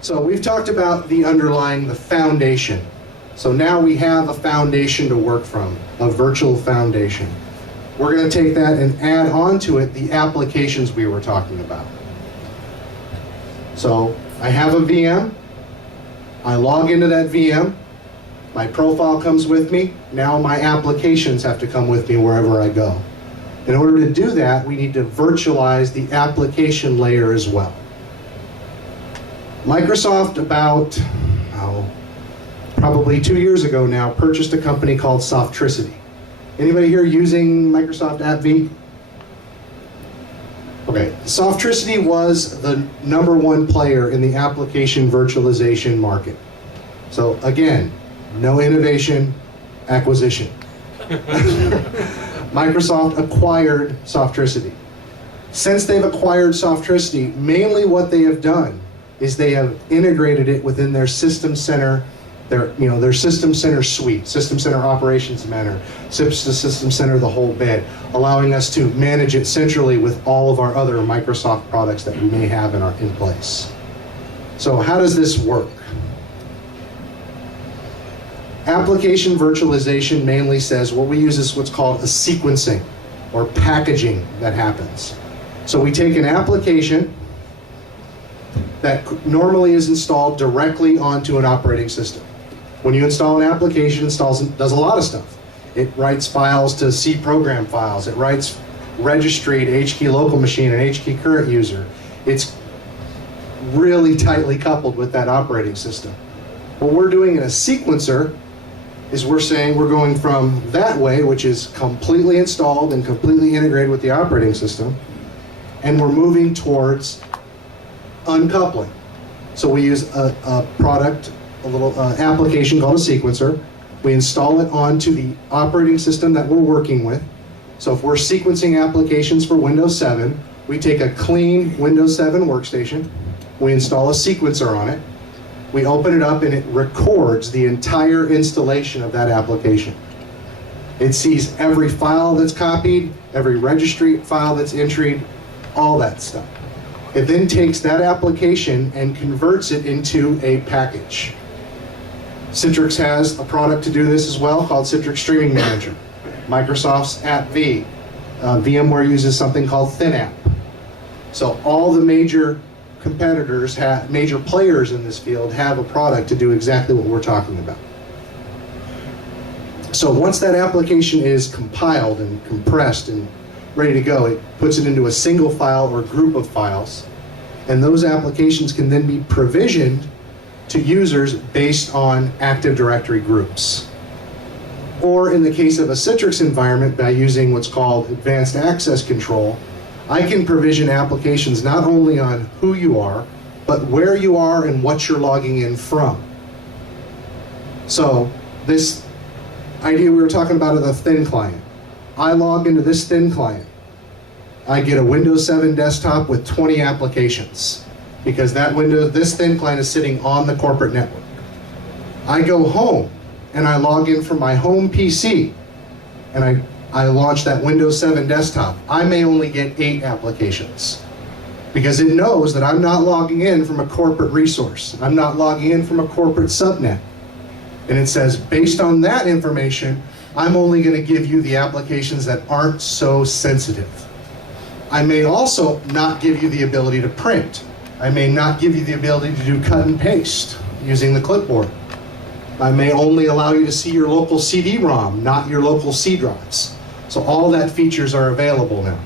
So we've talked about the underlying, the foundation. So now we have a foundation to work from, a virtual foundation. We're going to take that and add on to it the applications we were talking about. So I have a VM. I log into that VM. My profile comes with me. Now my applications have to come with me wherever I go. In order to do that, we need to virtualize the application layer as well. Microsoft, about probably 2 years ago now, purchased a company called Softricity. Anybody here using Microsoft AppV? Okay, Softricity was the #1 player in the application virtualization market. So again, no innovation, acquisition. Microsoft acquired Softricity. Since they've acquired Softricity, mainly what they have done is they have integrated it within their System Center, their System Center suite, System Center Operations Center, System Center, the whole bit, allowing us to manage it centrally with all of our other Microsoft products that we may have in place. So how does this work? Application virtualization mainly says what we use is what's called a sequencing or packaging that happens. So we take an application that normally is installed directly onto an operating system. When you install an application, it does a lot of stuff. It writes files to C program files. It writes registry to HKey local machine and HKey current user. It's really tightly coupled with that operating system. What we're doing in a sequencer is we're saying we're going from that way, which is completely installed and completely integrated with the operating system, and we're moving towards uncoupling. So we use a product, a little application called a sequencer. We install it onto the operating system that we're working with. So if we're sequencing applications for Windows 7, we take a clean Windows 7 workstation, we install a sequencer on it, we open it up and it records the entire installation of that application. It sees every file that's copied, every registry file that's entered, all that stuff. It then takes that application and converts it into a package. Citrix has a product to do this as well called Citrix Streaming Manager. Microsoft's AppV. VMware uses something called ThinApp. So all the major competitors, major players in this field have a product to do exactly what we're talking about. So once that application is compiled and compressed and ready to go, it puts it into a single file or group of files, and those applications can then be provisioned to users based on Active Directory groups. Or in the case of a Citrix environment, by using what's called Advanced Access Control, I can provision applications not only on who you are, but where you are and what you're logging in from. So this idea we were talking about of the thin client. I log into this thin client. I get a Windows 7 desktop with 20 applications because this thin client is sitting on the corporate network. I go home and I log in from my home PC and I launch that Windows 7 desktop. I may only get 8 applications because it knows that I'm not logging in from a corporate resource. I'm not logging in from a corporate subnet. And it says, based on that information, I'm only going to give you the applications that aren't so sensitive. I may also not give you the ability to print. I may not give you the ability to do cut and paste using the clipboard. I may only allow you to see your local CD-ROM, not your local C drives. So all that features are available now.